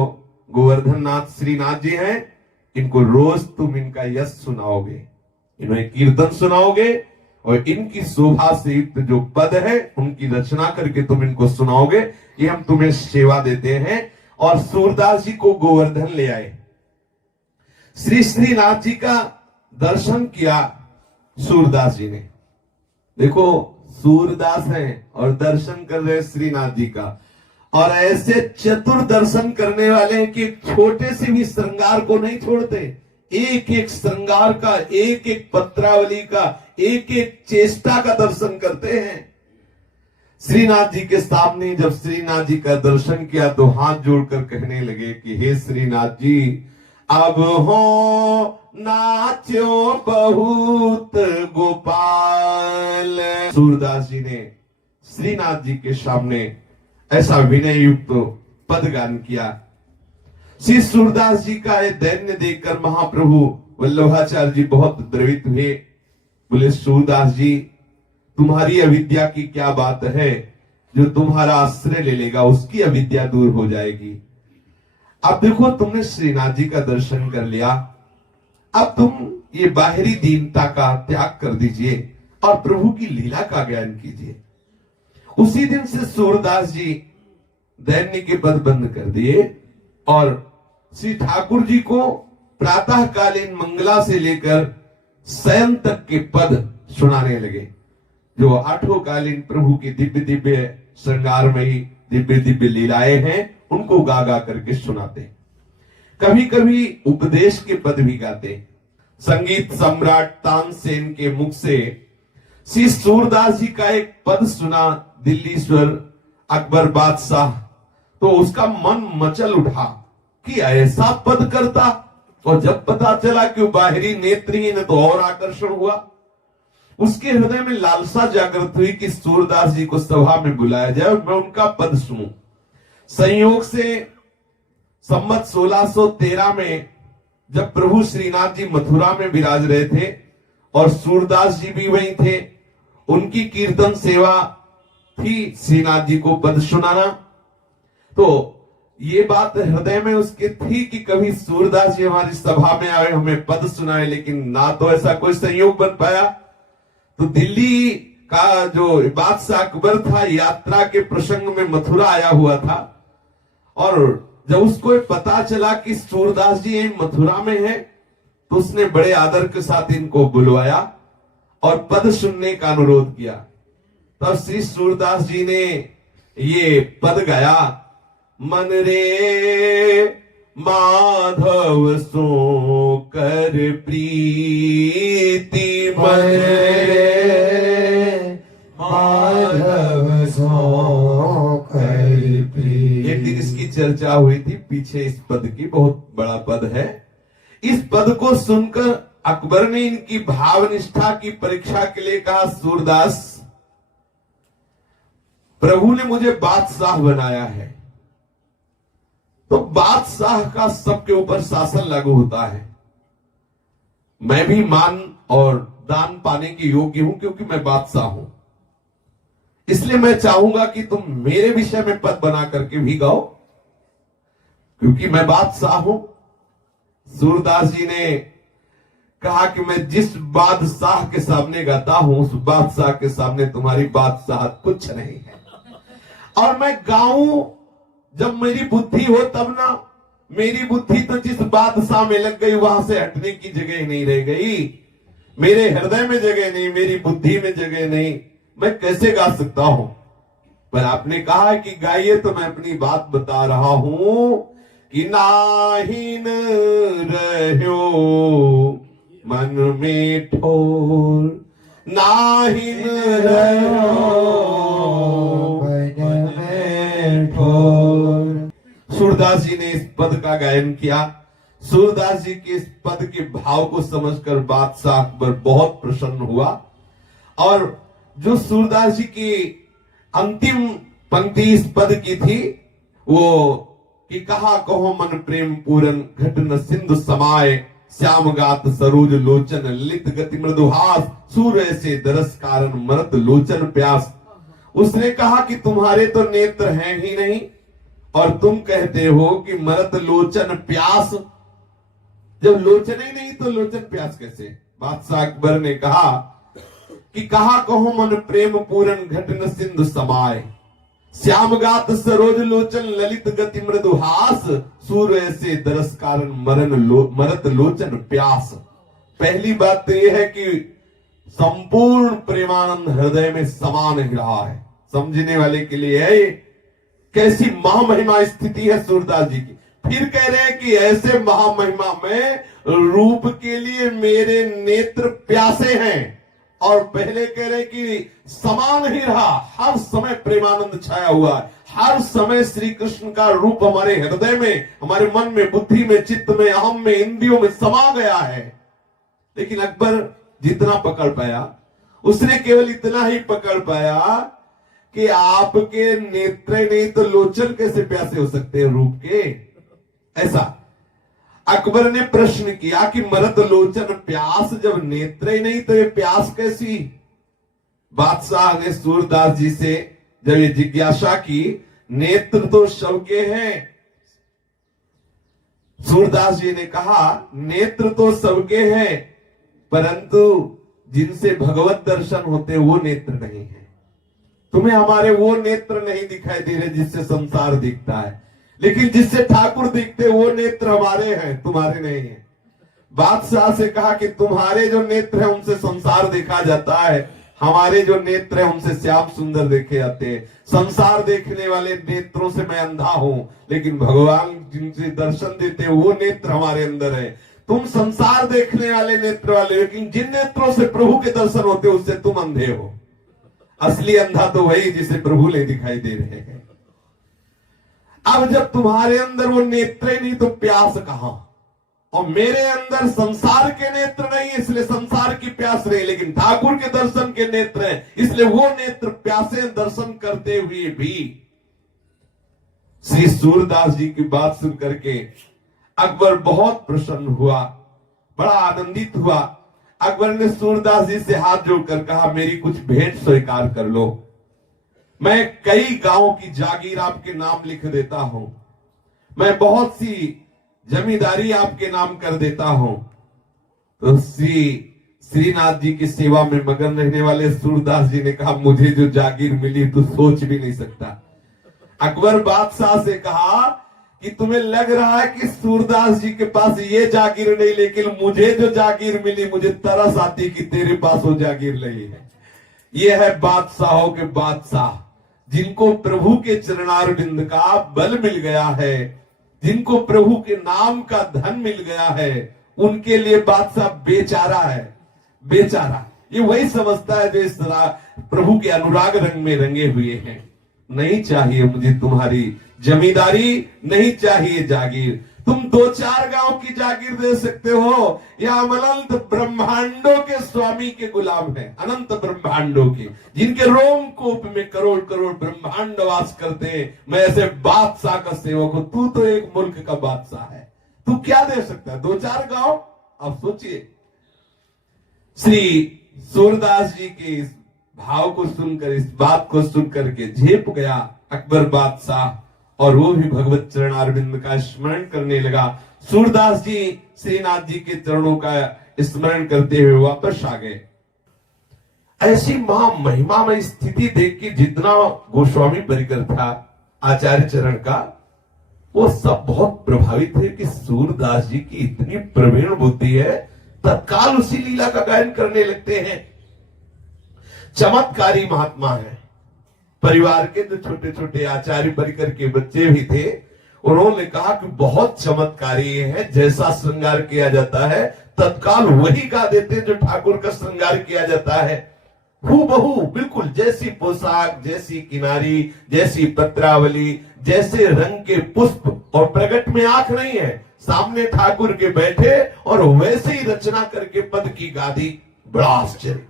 गोवर्धन नाथ श्रीनाथ जी हैं, इनको रोज तुम इनका यश सुनाओगे, इन्हें कीर्तन सुनाओगे और इनकी शोभा से युक्त जो पद है उनकी रचना करके तुम इनको सुनाओगे, ये हम तुम्हें सेवा देते हैं। और सूरदास जी को गोवर्धन ले आए, श्री श्रीनाथ जी का दर्शन किया सूरदास जी ने। देखो सूरदास हैं और दर्शन कर रहे श्रीनाथ जी का, और ऐसे चतुर दर्शन करने वाले कि छोटे से भी श्रृंगार को नहीं छोड़ते, एक एक श्रृंगार का, एक एक पत्रावली का, एक एक चेष्टा का दर्शन करते हैं। श्रीनाथ जी के सामने जब श्रीनाथ जी का दर्शन किया तो हाथ जोड़कर कहने लगे कि हे श्रीनाथ जी, अब हो नाचो बहुत गोपाल। सूरदास जी ने श्रीनाथ जी के सामने ऐसा विनय युक्त पद गान किया। श्री सूरदास जी का ये दैन्य देखकर महाप्रभु वल्लभाचार्य जी बहुत द्रवित हुए। बोले सूरदास जी, तुम्हारी अविद्या की क्या बात है, जो तुम्हारा आश्रय ले लेगा उसकी अविद्या दूर हो जाएगी। अब देखो तुमने श्रीनाथ जी का दर्शन कर लिया, अब तुम ये बाहरी दीनता का त्याग कर दीजिए, और प्रभु की लीला का ज्ञान कीजिए। उसी दिन से सूरदास जी दैन्य के पद बंद कर दिए और श्री ठाकुर जी को प्रातःकालीन मंगला से लेकर शयन तक के पद सुनाने लगे, जो आठों कालीन प्रभु की दिव्य दिव्य श्रृंगारमयी दिव्य दिव्य लीलाएं हैं, उनको गा गा करके सुनाते। कभी कभी उपदेश के पद भी गाते। संगीत सम्राट तानसेन के मुख से श्री सूरदास जी का एक पद सुना, दिल्लीश्वर अकबर बादशाह, तो उसका मन मचल उठा कि ऐसा पद करता। और जब पता चला कि वो बाहरी नेत्रहीन, तो और आकर्षण हुआ। उसके हृदय में लालसा जागृत हुई कि सूरदास जी को सभा में बुलाया जाए और मैं उनका पद सुनूं। संयोग से संवत 1613 में जब प्रभु श्रीनाथ जी मथुरा में विराज रहे थे और सूरदास जी भी वहीं थे, उनकी कीर्तन सेवा थी श्रीनाथ जी को पद सुनाना। तो ये बात हृदय में उसके थी कि कभी सूरदास जी हमारी सभा में आए, हमें पद सुनाए, लेकिन ना तो ऐसा कोई संयोग बन पाया। तो दिल्ली का जो बादशाह अकबर था, यात्रा के प्रसंग में मथुरा आया हुआ था, और जब उसको पता चला कि सूरदास जी यहीं मथुरा में हैं, तो उसने बड़े आदर के साथ इनको बुलवाया और पद सुनने का अनुरोध किया। तब श्री सूरदास जी ने ये पद गाया, मन रे माधव सो कर प्रीति, मन रे माधव सो कर प्रीति। एक दिन इसकी चर्चा हुई थी पीछे, इस पद की, बहुत बड़ा पद है। इस पद को सुनकर अकबर ने इनकी भावनिष्ठा की परीक्षा के लिए कहा, सूरदास, प्रभु ने मुझे बादशाह बनाया है, तो बादशाह का सबके ऊपर शासन लागू होता है। मैं भी मान और दान पाने के योग्य हूं क्योंकि मैं बादशाह हूं। इसलिए मैं चाहूंगा कि तुम मेरे विषय में पद बना करके भी गाओ, क्योंकि मैं बादशाह हूं। सूरदास जी ने कहा कि मैं जिस बादशाह के सामने गाता हूं, उस बादशाह के सामने तुम्हारी बादशाह कुछ नहीं है। और मैं गाऊं जब मेरी बुद्धि हो तब ना। मेरी बुद्धि तो जिस बादशाह में लग गई, वहां से हटने की जगह नहीं रह गई। मेरे हृदय में जगह नहीं, मेरी बुद्धि में जगह नहीं, मैं कैसे गा सकता हूं। पर आपने कहा कि गाइए, तो मैं अपनी बात बता रहा हूं कि नाहिन रह्यो मन में ठोर, नाहिन रह्यो मन में ठोर। सूरदास जी ने इस पद का गायन किया। सूरदास जी के इस पद के भाव को समझकर बादशाह अकबर बहुत प्रसन्न हुआ। और जो सूरदास जी की अंतिम पंक्ति इस पद की थी, वो कि कहा कहो मन प्रेम पूरन, घटन सिंधु समाये, श्याम गात सरोज लोचन, ललित गति मृदुहास, सूर्य से दरस कारण मरत लोचन प्यास। उसने कहा कि तुम्हारे तो नेत्र हैं ही नहीं, और तुम कहते हो कि मरत लोचन प्यास। जब लोचन ही नहीं तो लोचन प्यास कैसे। बादशाह अकबर ने कहा कि कहा कहो मन प्रेम पूरन, घटन सिंधु समाये, श्याम गात सरोज लोचन, ललित गति मृदुहास, सूर्य से दरस कारण मरत लोचन प्यास। पहली बात तो यह है कि संपूर्ण प्रेमानंद हृदय में समा नहीं रहा है। समझने वाले के लिए है ये कैसी महामहिमा स्थिति है सूरदास जी की। फिर कह रहे हैं कि ऐसे महामहिमा में रूप के लिए मेरे नेत्र प्यासे हैं। और पहले कह रहे कि समा नहीं रहा, हर समय प्रेमानंद छाया हुआ है। हर समय श्री कृष्ण का रूप हमारे हृदय में, हमारे मन में, बुद्धि में, चित्त में, अहम में, इंद्रियों में समा गया है। लेकिन अकबर जितना पकड़ पाया, उसने केवल इतना ही पकड़ पाया कि आपके नेत्र नहीं तो लोचन कैसे प्यासे हो सकते हैं रूप के। ऐसा अकबर ने प्रश्न किया कि मरत लोचन प्यास, जब नेत्र ही नहीं तो ये प्यास कैसी। बादशाह ने सूरदास जी से जब ये जिज्ञासा की, नेत्र तो सबके हैं। सूरदास जी ने कहा नेत्र तो सबके हैं, परंतु जिनसे भगवत दर्शन होते वो नेत्र नहीं है। तुम्हें हमारे वो नेत्र नहीं दिखाई दे रहे जिससे संसार दिखता है, लेकिन जिससे ठाकुर दिखते वो नेत्र हमारे हैं, तुम्हारे नहीं है। बादशाह से कहा कि तुम्हारे जो नेत्र है उनसे संसार देखा जाता है, हमारे जो नेत्र है उनसे श्याम सुंदर देखे जाते हैं। संसार देखने वाले नेत्रों से मैं अंधा हूं, लेकिन भगवान जिनसे दर्शन देते हैं वो नेत्र हमारे अंदर है। तुम संसार देखने वाले नेत्र वाले, लेकिन जिन नेत्रों से प्रभु के दर्शन होते उससे तुम अंधे हो। असली अंधा तो वही जिसे प्रभु ले दिखाई दे रहे हैं। अब जब तुम्हारे अंदर वो नेत्र नहीं तो प्यास कहां? और मेरे अंदर संसार के नेत्र नहीं, इसलिए संसार की प्यास नहीं, लेकिन ठाकुर के दर्शन के नेत्र हैं, इसलिए वो नेत्र प्यासे दर्शन करते हुए भी। श्री सूरदास जी की बात सुन करके अकबर बहुत प्रसन्न हुआ, बड़ा आनंदित हुआ। अकबर ने सूरदास जी से हाथ जोड़कर कहा, मेरी कुछ भेंट स्वीकार कर लो। मैं कई गांवों की जागीर आपके नाम लिख देता हूं, मैं बहुत सी जमींदारी आपके नाम कर देता हूं। तो श्रीनाथ जी की सेवा में मगन रहने वाले सूरदास जी ने कहा, मुझे जो जागीर मिली तू सोच भी नहीं सकता। अकबर बादशाह से कहा कि तुम्हें लग रहा है कि सूरदास जी के पास ये जागीर नहीं, लेकिन मुझे जो जागीर मिली मुझे तरस आती कि तेरे पास वो जागीर नहीं है। ये है बादशाहों के बादशाह, जिनको प्रभु के चरणारविंद का बल मिल गया है, जिनको प्रभु के नाम का धन मिल गया है, उनके लिए बादशाह बेचारा है, बेचारा। ये वही समझता है जो इस प्रभु के अनुराग रंग में रंगे हुए हैं। नहीं चाहिए मुझे तुम्हारी जमींदारी, नहीं चाहिए जागीर। तुम 2-4 गांव की जागीर दे सकते हो, या हम अनंत ब्रह्मांडों के स्वामी के गुलाम हैं, अनंत ब्रह्मांडों के, जिनके रोमकूप में करोड़ करोड़ ब्रह्मांड वास करते हैं। मैं ऐसे बादशाह का सेवक हूं, तू तो एक मुल्क का बादशाह है, तू क्या दे सकता है? 2-4 गांव? अब सोचिए। श्री सूरदास जी के इस भाव को सुनकर, इस बात को सुनकर के झेप गया अकबर बादशाह, और वो भी भगवत चरणारविंद का स्मरण करने लगा। सूरदास जी श्रीनाथ जी के चरणों का स्मरण करते हुए वापस आ गए। ऐसी महा महिमा में स्थिति देख के जितना गोस्वामी परिकर था आचार्य चरण का, वो सब बहुत प्रभावित थे कि सूरदास जी की इतनी प्रवीण बुद्धि है, तत्काल उसी लीला का गायन करने लगते हैं। चमत्कारी महात्मा है। परिवार के जो छोटे छोटे आचार्य परिकर के बच्चे भी थे, उन्होंने कहा कि बहुत चमत्कारी है, जैसा श्रृंगार किया जाता है तत्काल वही गा देते हैं जो ठाकुर का श्रृंगार किया जाता है। हूबहू बिल्कुल जैसी पोशाक, जैसी किनारी, जैसी पत्रावली, जैसे रंग के पुष्प, और प्रकट में आंख नहीं है, सामने ठाकुर के बैठे और वैसे ही रचना करके पद की गादी। बड़ा आश्चर्य।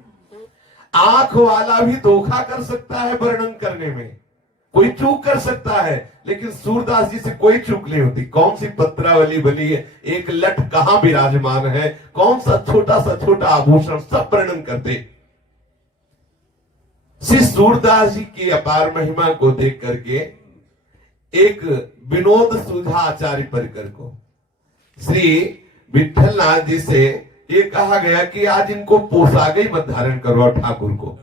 आंख वाला भी धोखा कर सकता है वर्णन करने में, कोई चूक कर सकता है, लेकिन सूरदास जी से कोई चूक नहीं होती। कौन सी पत्रावली बनी है, एक लठ कहां विराजमान है, कौन सा छोटा आभूषण, सब वर्णन करते। श्री सूरदास जी की अपार महिमा को देख करके एक विनोद सुझा आचार्य परिकर को। श्री विठल नाथ जी से ये कहा गया कि आज इनको पोशाक ही मत धारण करवाओ ठाकुर को,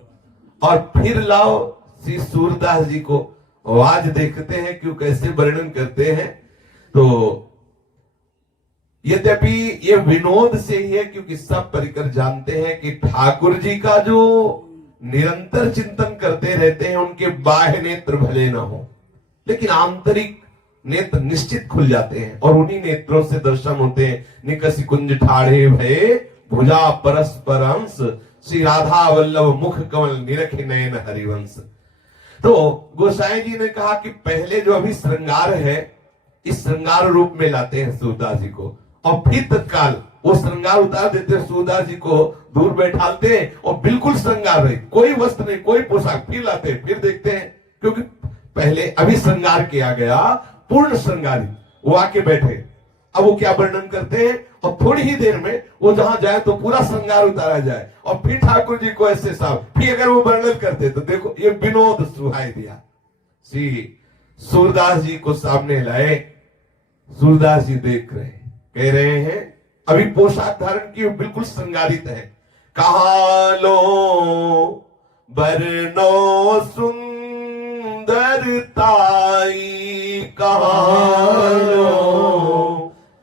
और फिर लाओ श्री सूरदास जी को। आज देखते हैं क्यों कैसे वर्णन करते हैं। तो यद्यपि ये विनोद से ही है, क्योंकि सब परिकर जानते हैं कि ठाकुर जी का जो निरंतर चिंतन करते रहते हैं, उनके बाह्य नेत्र भले ना हो, लेकिन आंतरिक नेत्र निश्चित खुल जाते हैं, और उन्हीं नेत्रों से दर्शन होते हैं। निकसी कुंज ठाढ़े भये भुजा परस्पर अंश, श्री राधा वल्लभ मुख कमल निरखे नयन हरिवंश। तो गोसाई जी ने कहा कि पहले जो अभी श्रृंगार है, इस श्रृंगार रूप में लाते हैं सूरदास जी को, और फिर तत्काल वो श्रृंगार उतार देते हैं, सूरदास जी को दूर बैठाते हैं और बिल्कुल श्रृंगार नहीं, कोई वस्त्र नहीं, कोई पोशाक, फिर लाते हैं, फिर देखते हैं, क्योंकि पहले अभी श्रृंगार किया गया, पूर्ण श्रृंगारी, वो आके बैठे। अब वो क्या वर्णन करते हैं, और थोड़ी ही देर में वो जहां जाए तो पूरा श्रृंगार उतारा जाए, और फिर ठाकुर जी को ऐसे साफ, फिर अगर वो वर्णन करते तो देखो ये विनोद सुहाई दिया। श्री सूरदास जी को सामने लाए, सूरदास जी देख रहे, कह रहे हैं अभी पोशाक धारण की बिल्कुल श्रृंगारित है, कहाँ लो बरनो सुंदरताई, कहाँ लो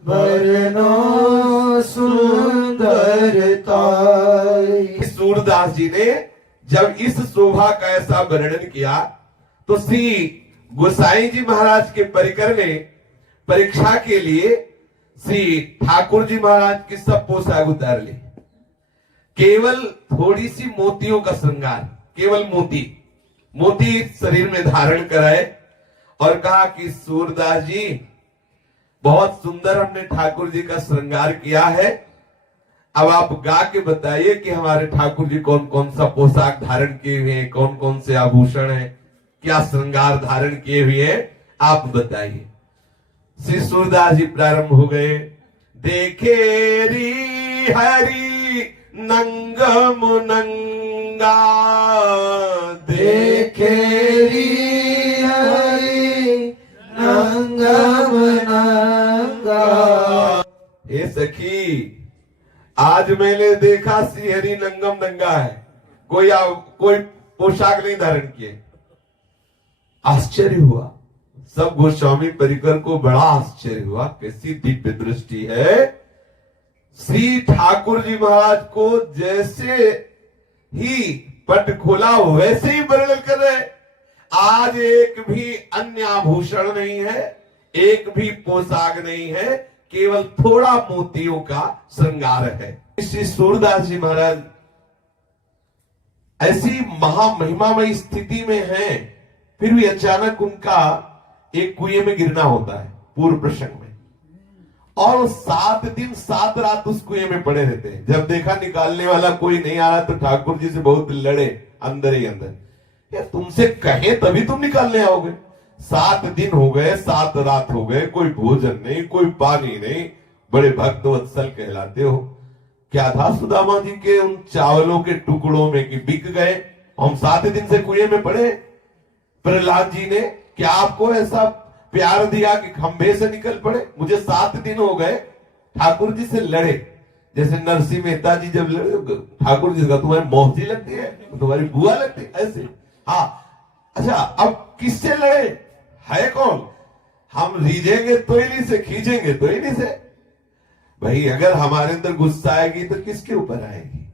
बरनो सुंदरताई। सूरदास जी ने जब इस शोभा का ऐसा वर्णन किया तो श्री गोसाई जी महाराज के परिकर में परीक्षा के लिए श्री ठाकुर जी महाराज की सब पोशाक उतार ली, केवल थोड़ी सी मोतियों का श्रृंगार, केवल मोती शरीर में धारण कराए और कहा कि सूरदास जी बहुत सुंदर हमने ठाकुर जी का श्रृंगार किया है, अब आप गा के बताइए कि हमारे ठाकुर जी कौन कौन सा पोशाक धारण किए हुए हैं, कौन कौन से आभूषण हैं, क्या श्रृंगार धारण किए हुए हैं, आप बताइए। श्री सूरदास जी प्रारंभ हो गए। देखे री हरि नंगम नंगा, देखे री हरि नंगम नंगा। हे सखी, आज मैंने देखा श्री हरि नंगम नंगा है, कोई पोशाक नहीं धारण किए। आश्चर्य हुआ, सब गोस्वामी परिकर को बड़ा आश्चर्य हुआ, कैसी दिव्य दृष्टि है। श्री ठाकुर जी महाराज को जैसे ही पट खोला वैसे ही वर्णन कर रहे। आज एक भी अन्य आभूषण नहीं है, एक भी पोशाक नहीं है, केवल थोड़ा मोतियों का श्रृंगार है। श्री सूरदास जी महाराज ऐसी महामहिमामयी स्थिति में हैं, फिर भी अचानक उनका एक कुएं में गिरना होता है पूर्व प्रसंग में, और 7 दिन 7 रात उस कुएं में पड़े रहते हैं। जब देखा निकालने वाला कोई नहीं आ रहा तो ठाकुर जी से बहुत लड़े अंदर ही अंदर, यार तुमसे कहे तभी तुम निकालने आओगे। 7 दिन हो गए, 7 रात हो गए, कोई भोजन नहीं, कोई पानी नहीं, बड़े भक्त वत्सल कहलाते हो। क्या था सुदामा जी के उन चावलों के टुकड़ों में कि बिक गए, हम 7 दिन से कुएं में पड़े। प्रहलाद जी ने क्या आपको ऐसा प्यार दिया कि खंभे से निकल पड़े? मुझे 7 दिन हो गए ठाकुर जी से लड़े, जैसे नरसिंह मेहता जी जब लड़े ठाकुर जी का, तुम्हारी मौसी लगती है, तुम्हारी बुआ लगती है, ऐसे। हाँ अच्छा, अब किससे लड़े? है कौन? हम रीझेंगे तो इन्हीं से, खींचेंगे तो इन्हीं से। भाई अगर हमारे अंदर गुस्सा आएगी तो किसके ऊपर आएगी?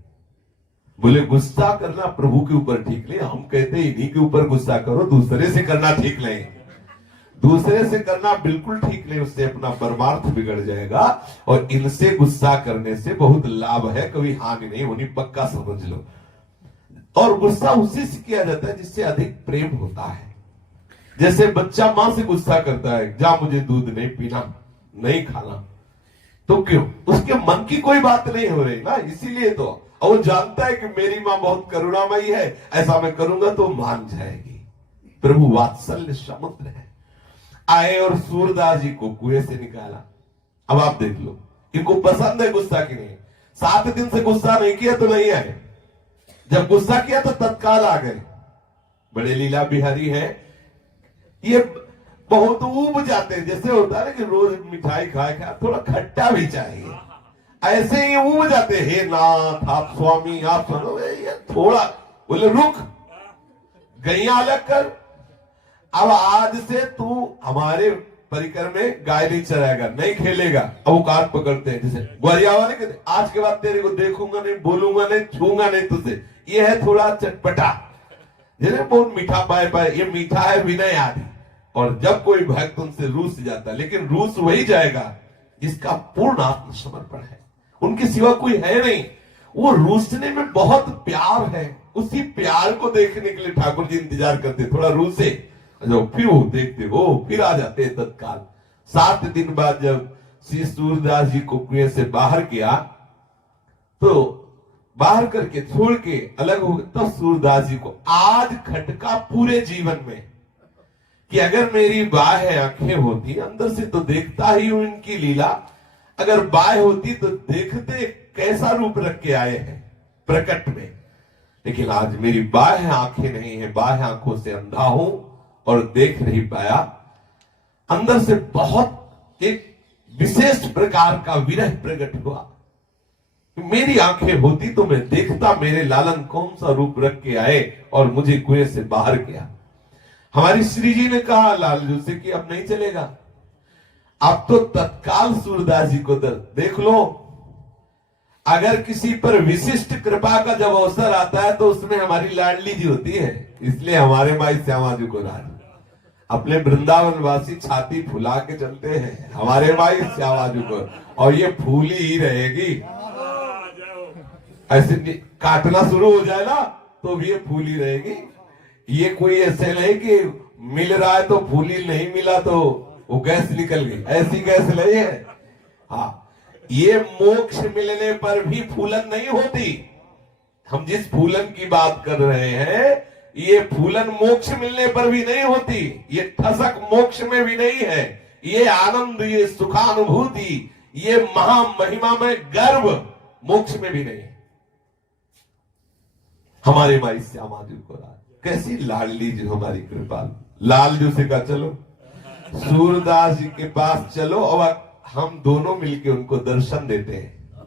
बोले गुस्सा करना प्रभु के ऊपर ठीक नहीं, हम कहते इन्हीं के ऊपर गुस्सा करो, दूसरे से करना ठीक नहीं। दूसरे से करना बिल्कुल ठीक नहीं, उससे अपना परमार्थ बिगड़ जाएगा। और इनसे गुस्सा करने से बहुत लाभ है, कभी हानि नहीं होनी, पक्का समझ लो। और गुस्सा उसी से किया जाता है जिससे अधिक प्रेम होता है। जैसे बच्चा मां से गुस्सा करता है, जा मुझे दूध नहीं पीना, नहीं खाना, तो क्यों? उसके मन की कोई बात नहीं हो रही ना, इसीलिए तो। और वो जानता है कि मेरी मां बहुत करुणामयी है, ऐसा मैं करूंगा तो मान जाएगी। प्रभु वात्सल्य समुद्र है। आए और सूरदास जी को कुएं से निकाला। अब आप देख लो, इनको पसंद है गुस्सा की नहीं। 7 दिन से गुस्सा नहीं किया तो नहीं आए, जब गुस्सा किया तो तत्काल आ गए। बड़े लीला बिहारी है, ये बहुत ऊब जाते हैं। जैसे होता है ना कि रोज मिठाई खाए खाए थोड़ा खट्टा भी चाहिए, ऐसे ही ऊब जाते। हे नाथ, आप स्वामी, आप सुनो, थोड़ा बोले रुक, गैया अलग कर। अब आज से तू हमारे परिकर में गाय नहीं चराएगा, नहीं खेलेगा। अवकाश पकड़ते हैं, जैसे ग्वालिया वाले कहते, आज के बाद तेरे को देखूंगा नहीं, बोलूंगा नहीं, छूंगा नहीं तुझसे। ये है थोड़ा चटपटा, जैसे बहुत मीठा पाए पाए, ये मीठा है विनय आदि। और जब कोई भक्त उनसे रूस जाता है, लेकिन रूस वही जाएगा जिसका पूर्ण आत्मसमर्पण है, उनके सिवा कोई है नहीं। वो रूसने में बहुत प्यार है, उसी प्यार को देखने के लिए ठाकुर जी इंतजार करते, थोड़ा रूसे, जब फिर वो देखते हो, फिर आ जाते हैं तत्काल। 7 दिन बाद जब श्री सूरदास जी को कुएं से बाहर किया, तो बाहर करके छोड़ के अलग हो गए, तब सूरदास जी को आज खटका पूरे जीवन में कि अगर मेरी बाह्य आंखें होती, अंदर से तो देखता ही हूं इनकी लीला, अगर बाह्य होती तो देखते कैसा रूप रख के आए हैं प्रकट में। लेकिन आज मेरी बाह्य आंखें नहीं है, बाह्य आंखों से अंधा हूं और देख नहीं पाया। अंदर से बहुत एक विशेष प्रकार का विरह प्रकट हुआ। मेरी आंखें होती तो मैं देखता मेरे लालन कौन सा रूप रख के आए और मुझे कुएं से बाहर किया। हमारी श्री जी ने कहा लालजू से कि अब नहीं चलेगा, अब तो तत्काल सूरदास जी को देख लो। अगर किसी पर विशिष्ट कृपा का जब अवसर आता है तो उसमें हमारी लाडली जी होती है। इसलिए हमारे माई श्यामा जी को राज अपने वृंदावन वासी छाती फुला के चलते हैं, हमारे माई श्यामा जी को, और ये फूली ही रहेगी। ऐसे काटना शुरू हो जाए ना तो भी ये फूली रहेगी। ये कोई ऐसे नहीं कि मिल रहा है तो फूली, नहीं मिला तो वो गैस निकल गई, ऐसी गैस नहीं है। हाँ, ये मोक्ष मिलने पर भी फूलन नहीं होती। हम जिस फूलन की बात कर रहे हैं ये फूलन मोक्ष मिलने पर भी नहीं होती, ये ठसक मोक्ष में भी नहीं है। ये आनंद, ये सुखानुभूति, ये महामहिमा में गर्व मोक्ष में भी नहीं। हमारे माई श्यामा जी को कैसी लाडली जी हमारी कृपा। लालजू से कहा चलो सूरदास जी के पास चलो और हम दोनों मिलके उनको दर्शन देते हैं।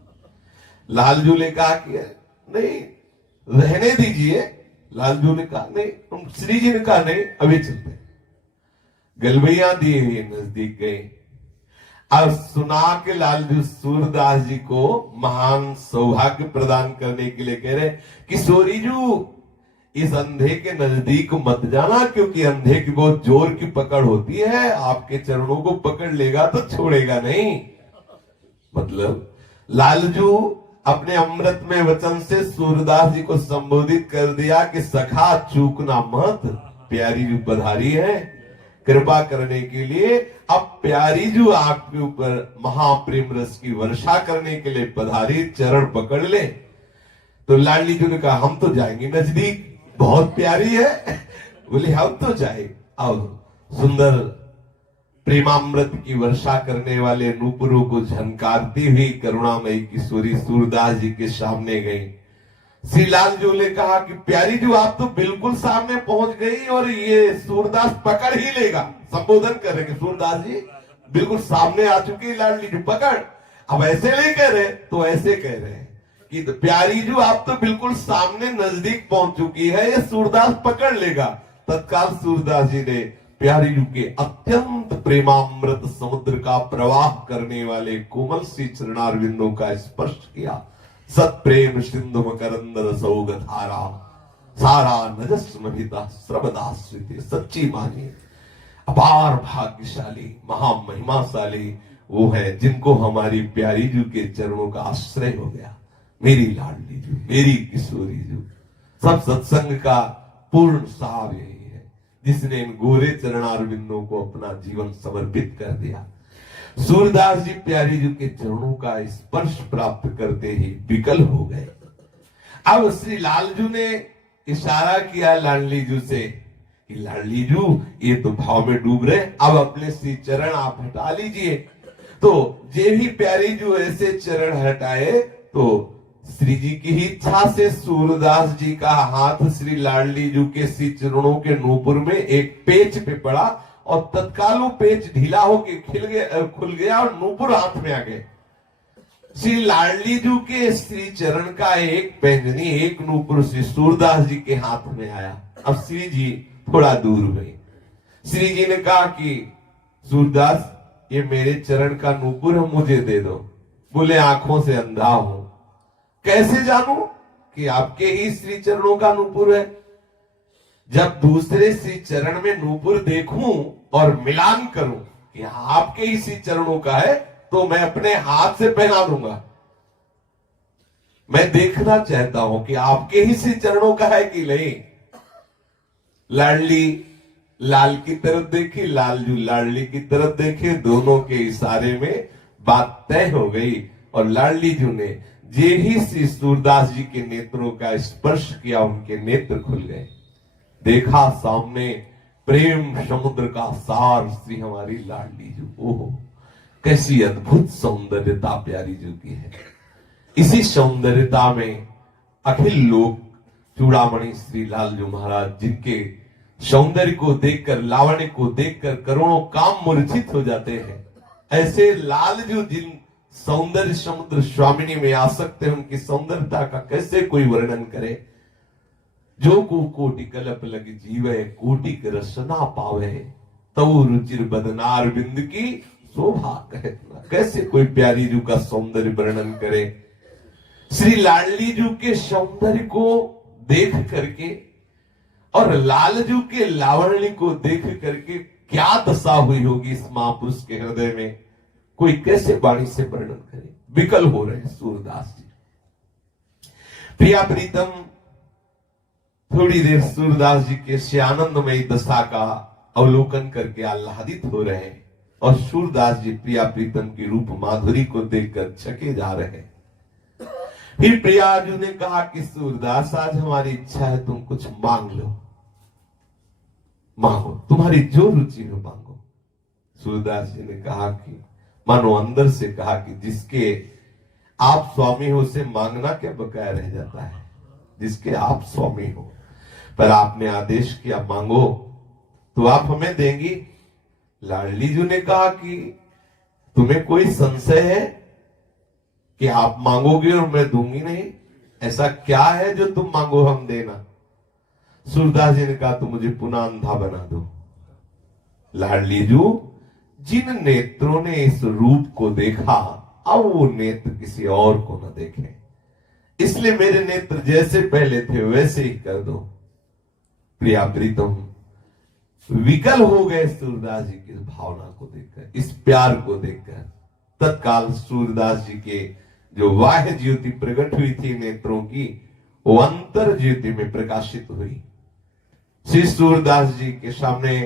लालजू ने कहा कि नहीं रहने दीजिए। लालजू ने कहा नहीं, तुम श्री जी ने कहा नहीं अभी चलते। गलबैया दिए हुए नजदीक गए। अब सुना के लालजू सूरदास जी को महान सौभाग्य प्रदान करने के लिए कह रहे किशोरी जू इस अंधे के नजदीक मत जाना, क्योंकि अंधे की बहुत जोर की पकड़ होती है, आपके चरणों को पकड़ लेगा तो छोड़ेगा नहीं। मतलब लालजू अपने अमृत में वचन से सूरदास जी को संबोधित कर दिया कि सखा चूकना मत, प्यारी जू पधारी है कृपा करने के लिए। अब प्यारी जू आपके ऊपर महाप्रेम रस की वर्षा करने के लिए पधारी, चरण पकड़ ले। तो लाडली जू ने कहा हम तो जाएंगे नजदीक, बहुत प्यारी है। बोले हम तो जाए। अब सुंदर प्रेमामृत की वर्षा करने वाले नूपुरों को झनकारती हुई करुणामयी किशोरी सूरदास जी के सामने गई। श्री लालजू ने कहा कि प्यारी जू आप तो बिल्कुल सामने पहुंच गई और ये सूरदास पकड़ ही लेगा। संबोधन करेंगे सूरदास जी बिल्कुल सामने आ चुकी, लाडली जू पकड़। अब ऐसे नहीं कह रहे तो ऐसे कह रहे हैं कि प्यारी जू आप तो बिल्कुल सामने नजदीक पहुंच चुकी है, ये सूरदास पकड़ लेगा। तत्काल सूरदास जी ने प्यारी जू के अत्यंत प्रेमामृत समुद्र का प्रवाह करने वाले कोमल सी चरणारविंदों का स्पर्श किया। सत प्रेम सिंधु मकरंद रसौग धारा सारा नजस्महिता सर्वदाश्रित। सच्ची मानिए अपार भाग्यशाली महामहिमाशाली वो है जिनको हमारी प्यारी जू के चरणों का आश्रय हो गया। मेरी लाडली जू, मेरी किशोरी जू। सब सत्संग का पूर्ण सार यही है, जिसने इन गोरे चरणारविंदों को अपना जीवन समर्पित कर दिया। सूरदास जी प्यारी जू के चरणों का स्पर्श प्राप्त करते ही विकल हो गए। अब श्री लालजू ने इशारा किया लाडली जू से कि लाडली जू ये तो भाव में डूब रहे, अब अपने श्री चरण आप हटा लीजिए। तो जे भी प्यारी जू ऐसे चरण हटाए तो श्री जी की ही इच्छा से सूरदास जी का हाथ श्री लाडली जू के श्री चरणों के नूपुर में एक पेच पे पड़ा और तत्काल वो पेच ढीला होके खुल गया और नूपुर हाथ में आ गए। श्री लाडली जू के श्री चरण का एक पैंजनी, एक नूपुर श्री सूरदास जी के हाथ में आया। अब श्री जी थोड़ा दूर गए। श्री जी ने कहा कि सूरदास ये मेरे चरण का नूपुर है, मुझे दे दो। बोले आंखों से अंधा हूं, कैसे जानूं कि आपके ही श्री चरणों का नूपुर है? जब दूसरे श्री चरण में नूपुर देखूं और मिलान करूं कि आपके ही श्री चरणों का है तो मैं अपने हाथ से पहना दूंगा। मैं देखना चाहता हूं कि आपके ही श्री चरणों का है कि नहीं। लाडली लाल की तरफ देखी, लालजू लाडली की तरफ देखे, दोनों के इशारे में बात तय हो गई और लाडली जू ने जे ही श्री सूरदास जी के नेत्रों का स्पर्श किया, उनके नेत्र खुल गए। देखा सामने प्रेम समुद्र का सार श्री हमारी लाडली जू। ओहो कैसी अद्भुत सौंदर्यता प्यारी जू की है। इसी सौंदर्यता में अखिल लोग चूड़ामणि श्री लालजू महाराज, जिनके सौंदर्य को देखकर, लावण्य को देखकर करोड़ों काम मूर्छित हो जाते हैं, ऐसे लालजू जिन सौंदर्य समुद्र स्वामिनी में आसक्त है, उनकी सौंदर्यता का कैसे कोई वर्णन करे। जो को कोटि कलप लग जीवे, कोटि के रसना पावे, तऊ रुचिर बदनार बिंद की शोभा कहना। कैसे कोई प्यारी जू का सौंदर्य वर्णन करे। श्री लाडली जू के सौंदर्य को देख करके और लालजू के लावण्य को देख करके क्या दशा हुई होगी इस महापुरुष के हृदय में, कोई कैसे वाणी से वर्णन करे। विकल हो रहे हैं सूरदास जी। प्रिया प्रीतम थोड़ी देर सूरदास जी के से आनंदमयी दशा का अवलोकन करके आह्लादित हो रहे हैं और सूरदास जी प्रिया प्रीतम की रूप माधुरी को देखकर छके जा रहे हैं। फिर प्रियाजू ने कहा कि सूरदास आज हमारी इच्छा है, तुम कुछ मांग लो, मांगो, तुम्हारी जो रुचि हो मांगो। सूरदास जी ने कहा कि मानो अंदर से कहा कि जिसके आप स्वामी हो उसे मांगना क्या बकाया रह जाता है, जिसके आप स्वामी हो। पर आपने आदेश किया मांगो तो आप हमें देंगी। लाडली जी ने कहा कि तुम्हें कोई संशय है कि आप मांगोगे और मैं दूंगी नहीं? ऐसा क्या है जो तुम मांगो हम देना? सूरदास जी ने कहा तो मुझे पुनः अंधा बना दो। लाडली जू जिन नेत्रों ने इस रूप को देखा, अब वो नेत्र किसी और को न देखें, इसलिए मेरे नेत्र जैसे पहले थे वैसे ही कर दो। प्रिया प्रीतम विकल हो गए सूरदास जी की भावना को देखकर, इस प्यार को देखकर। तत्काल सूरदास जी के जो बाह्य ज्योति प्रकट हुई थी नेत्रों की, वो अंतर ज्योति में प्रकाशित हुई। श्री सूरदास जी के सामने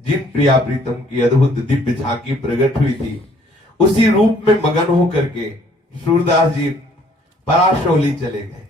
जिन प्रिया प्रीतम की अद्भुत दिव्य झांकी प्रकट हुई थी, उसी रूप में मगन होकर के सूरदास जी पराशौली चले गए।